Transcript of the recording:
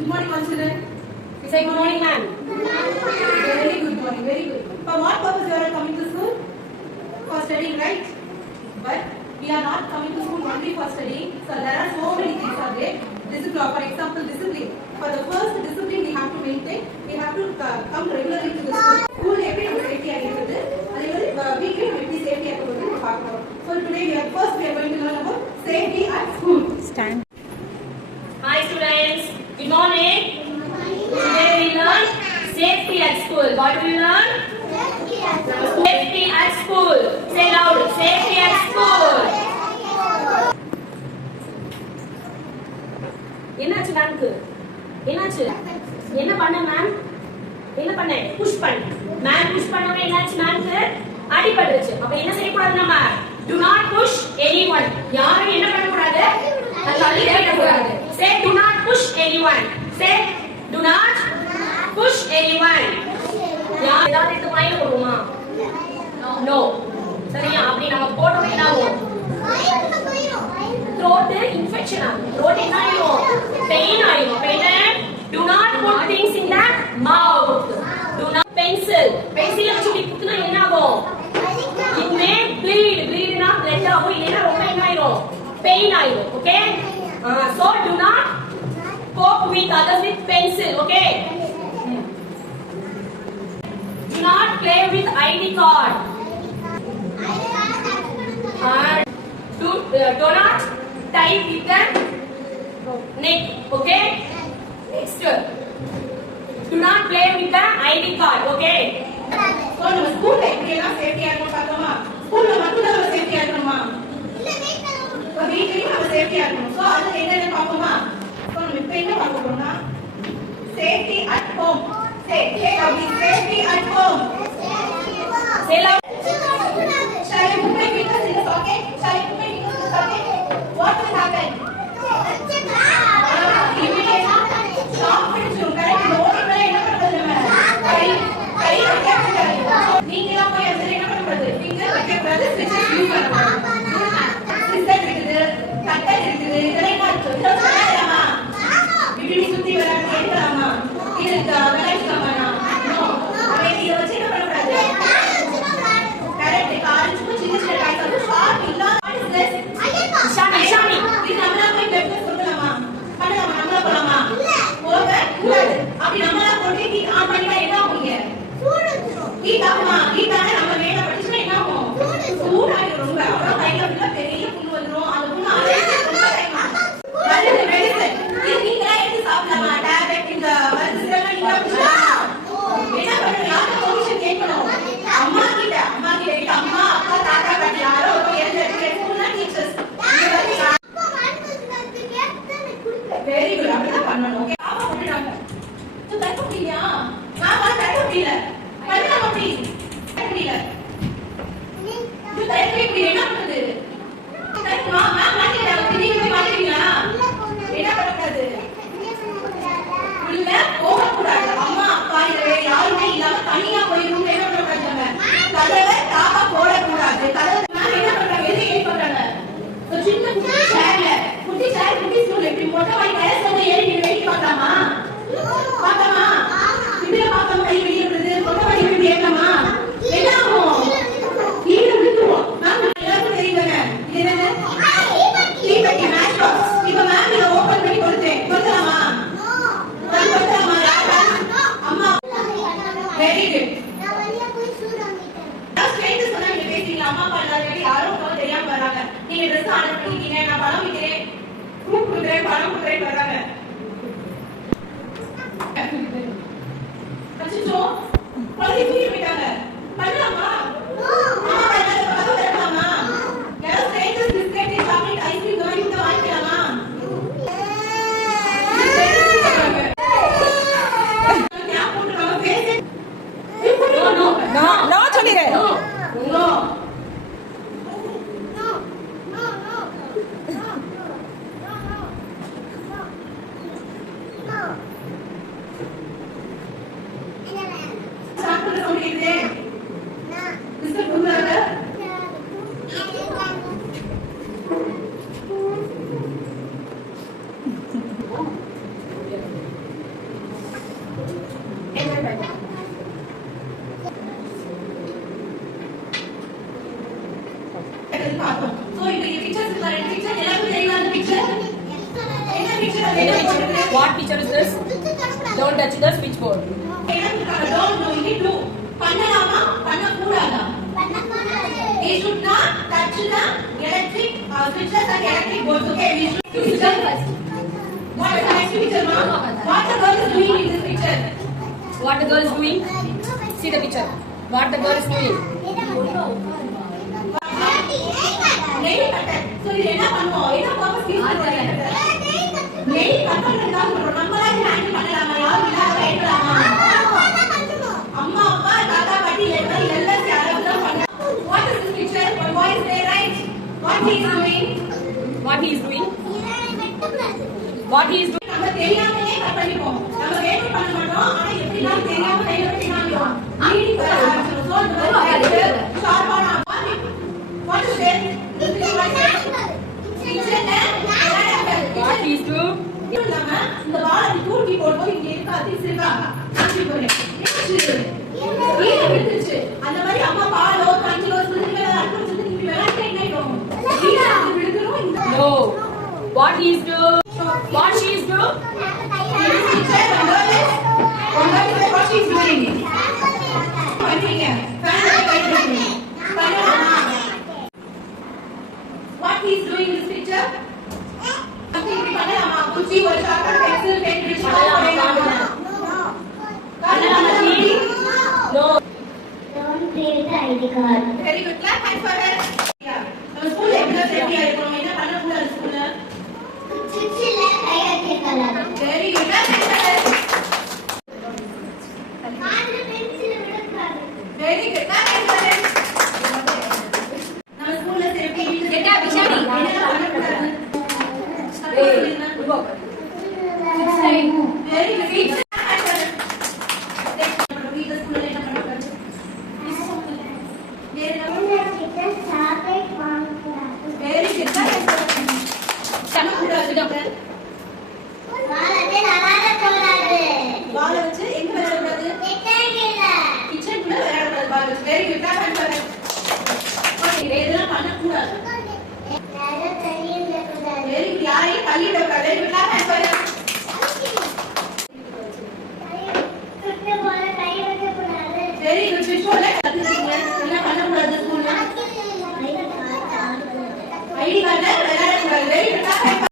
Good morning, all children. We say good morning, ma'am. Very good morning, very good. For what purpose you are coming to school? For studying, right? But we are not coming to school only for studying. So there are so many things are there. Discipline, for example, discipline. For the first discipline we have to maintain, we have to come regularly to the school. School எப்படி நம்ம சேஃப்டியா இருக்குது, அதே மாதிரி வீட்லயே நம்ம எப்படி சேஃப்டியா இருக்கிறது பார்க்கணும். So today we are going to learn about safety at school. Stand. Hi students, good morning. Today we learn safety at school. What do we learn? Safety at school. Say loud. Safety at school. என்னாச்சு மேம்க்கு? என்னாச்சு? என்ன பண்ண ma'am? என்ன பண்ண? Push பண்ண. Ma'am push பண்ணவே என்னாச்சு மேம்க்கு? அடிபட்டுச்சு. அப்ப என்ன செய்ய கூடாது நம்ம? Do not push anyone. யாரும் என்ன பண்ண கூடாது? தள்ளி விட கூடாது. Say do not push anyone. Say do not push anyone. யார் ஏதாவது எடுத்து வாயில போடுமா? No. சரியா? அப்படி நம்ம போட்டோம் என்ன ஆகும்? throat infection ஆகும். throat என்ன ஆகும்? pain ஆகும். அப்ப என்ன? Do not put things in the mouth. Do not pencil. pencil வச்சு குத்துனா என்ன ஆகும்? It may bleed. bleed na blood ஆகும். இல்லனா ரொம்ப என்ன ஆகும்? pain ஆகும். Okay? So do not poke with others with pencil. Okay? Do not play with ID card. Do not tie with the neck. Okay? Next. Do not play with the ID card. Okay? So நம்ம ஸ்கூல்ல எப்படி எல்லாம் சேஃப்டியா இருக்கணும் பார்த்தோமா? ஸ்கூல்ல மட்டும் நம்ம சேஃப்டியா இருக்கணுமா? இல்ல வீட்லயும் நம்ம சேஃப்டியா இருக்கணும். சோ அது என்னன்னு பாப்போமா? சோ நம்ம இப்ப என்ன பார்க்க போறோம்னா safety at home. Safety at home. Say loud. Shall I put my fingers in the socket? Shall I put my fingers in the socket? What will happen? Shock பிடிச்சிரும். கரெக்ட். ஓடினா என்ன பண்றது நம்ம? கை வைக்க நீங்களா போய் அதுல என்ன பண்றது? ஃபிங்கர் வைக்க கூடாது. ஸ்விட்ச் யூஸ் பண்ணணும். சிஸ்டர் இருக்குது, கட்டர் இருக்குது. இதெல்லாம் என்ன இருக்கு? இதெல்லாம் சொல்லலாமா? இப்படி சுத்தி வராம எடுக்கலாமா? இதுக்கு விளையாடலாமா? நோ. அப்ப இத வச்சு என்ன பண்ண கூடாது? கரெக்ட். காலேஜ்க்கு சின்ன சின்ன டைப்ஸ் ஷார்ட் இல்ல. What is this? ஷாமி. இது நம்மளா போய் வெப்ல சொல்லலாமா? பண்ணலாமா? நம்மளா போலாமா? போக கூடாது. அப்படி நம்மளா போட்டு ஹீட் ஆன் பண்ணிட்டா என்ன ஆகுங்க? ஹீட் ஆகுமா? ஹீட் ஆனா நம்ம மேல படிச்சுனா என்ன ஆகும்? சூடாயிடும் ரொம்ப. அப்புறம் கையில உள்ள பெரிய புண்ணு வந்துரும். அந்த புண்ணு ஆறவே ரொம்ப டைம் ஆகும். நல்ல மெடிசன். இது நீங்களா எடுத்து சாப்பிடலாமா? டேப்லெட் இந்த மருந்துலாம் நீங்க சாப்பிடலாம். என்ன பண்ணணும்? யார்ட்ட பெர்மிஷன் கேட்கணும்? அம்மா கிட்ட அம்மா அப்பா தாத்தா பாட்டி யாரோ ஒரு எழுதி ஸ்கூல்ல டீச்சர்ஸ் வெரி குட். அப்படிதான் பண்ணணும். ஓகே ஆமா பண்ணுறாங்க. சோ தப்பு இல்லையா? நான் தப்பு இல்ல. பண்ணலாம் அப்படி. தப்பு இல்ல. இது தப்பு இப்படி என்ன பண்ணுது? தப்பு நான் மாட்டிட்டேன். நீங்க போய் மாட்டீங்களா? என்ன பண்ணக்கூடாது? உள்ள போக கூடாது. அம்மா அப்பா இல்ல யாருமே இல்லாம தனியா போய் ரூம்ல என்ன பண்ணக்கூடாது? நம்ம கதவை தாப்பா போட கூடாது. கதவை நான் என்ன பண்றேன்? வெளியே ஏறி பண்றாங்க. ஒரு சின்ன குட்டி சேர் குட்டி ஸ்டூல் எப்படி மொட்டை மாடி டெரஸ்ல ஏறி நீங்க வெயிட் பார்க்கலாமா? பார்க்கலாமா? இப்படியே பார்க்காம கை வெளியே விடுது. மொட்டை மாடி எப்படி ஏறலாமா? என்ன ஆகும்? கீழே விழுந்துருவோம். மேம் எல்லாருக்கும் தெரியுங்க. இது என்னது? தீபெட்டி மேட்ச் பாக்ஸ். இப்போ மேம் இத ஓபன் பண்ணி கொடுத்தேன். கொடுக்கலாமா? கொடுக்கலாமா? அம்மா வெரி குட். அம்மா அப்பா எல்லாரும் யாரும் தெரியாம வராங்க. நீங்க ட்ரெஸ் ஆர்டர் பண்ணிருக்கீங்க, நான் பணம் விக்கிறேன், ஃப்ரூட் கொடுக்குறேன், பணம் கொடுக்குறேன் வராங்க. அச்சோ குழந்தை தூக்கி போயிட்டாங்க. பண்ணலாமா? அம்மா எல்லாரும் கதவு திறக்கலாமா? யாரோ ஸ்ட்ரேஞ்சர்ஸ் பிஸ்கட் சாக்லேட் ஐஸ்கிரீம் வாங்கி வாங்கிக்கலாமா? No சொல்லிரேன். No. சாப்பிட்டு சொல்லிட்டே. பிஸ்கட் கொடுங்கங்க. பார்த்தோம். சோ இப்போ இந்த பிக்சர்ஸ் இல்ல ரெண்டு பிக்சர் எல்லாரும் தெரியுமா அந்த பிக்சர்? என்ன பிக்சர் அது? என்ன picture? What picture is this? Don't touch the switchboard. Don't do it do. பண்ணலாமா பண்ணக்கூடாதா? We should not touch the electric switches and electric boards. Okay, we should do picture first. What is the next picture, ma'am? What the girl is doing in this picture? What the girl is doing? See the picture. What the girl is doing? Nail cutter. So இது என்ன பண்ணுவோம்? என்ன purpose use பண்ணுவீங்க? Nail cutter தான் சொல்றோம். நம்மளா இது handle பண்ணலாமா? யாரும் இல்லாத பயப்படலாமா? அம்மா அப்பா தாத்தா பாட்டி எல்லாம் யாராவது தான் பண்ணலாம். What is this picture? One boy is there, right? What he is doing? What he is doing? What he is doing? நம்ம தெரியாமலே கட் பண்ணிப்போம். நம்ம வேணும் பண்ண மாட்டோம். ஆனா எப்படிலாம் தெரியாம கையில வச்சு காமிப்போம். நீடி வர ஆரம்பிச்சிடும். சோ இந்த ஷார்ப்பான What is that? This is what What he is doing? இல்லாம இந்த பால் அப்படி தூக்கி போடும்போது இங்க இருக்க அதிர்ஷ்டா காட்சி போறேன். கீழே விழுந்துச்சு. அந்த மாதிரி அம்மா பாலோ கஞ்சிலோ சுடுதல அடிச்சு திருப்பி விளையாட்டு என்ன ஆயிடும்? கீழே வந்து விழுந்துரும். No. What he is doing? What she is doing? What she is doing? பண்ணுங்க. ஃபேன் பண்ணுங்க. What he is doing in this picture? இப்படி பண்ணலாமா? குச்சி ஒரு ஷார்ப்பர் பென்சில் பென் பிரிட்ஜ் பண்ணலாமா? No. Don't play with the ID card. Very good. Clap hands for her. நம்ம ஸ்கூல்ல எப்படி சேஃப்டியா இருக்கணும்? என்ன பண்ண கூடாது ஸ்கூல்ல? சுவிட்ச்ல கை வைக்கலாம். Very good. Clap hands for her. கால்ல பென்சில் விடக்கூடாது. Very good. Clap hands for her. நம்ம ஸ்கூல்ல சேஃப்டி Get up, Vishali. என்ன பண்ண கூடாது? Hey, go. Very good.